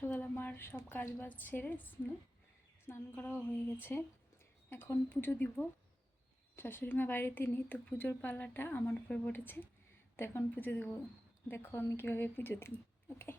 সকাল আমার সব কাজ বাজ সেরে স্নান করাও হয়ে গেছে। এখন পুজো দিব। শাশুড়ি মা বাড়িতে নেই, তো পুজোর পালাটা আমার উপরে পড়েছে। তো এখন পুজো দেবো। দেখো আমি কীভাবে পুজো দিই। ওকে।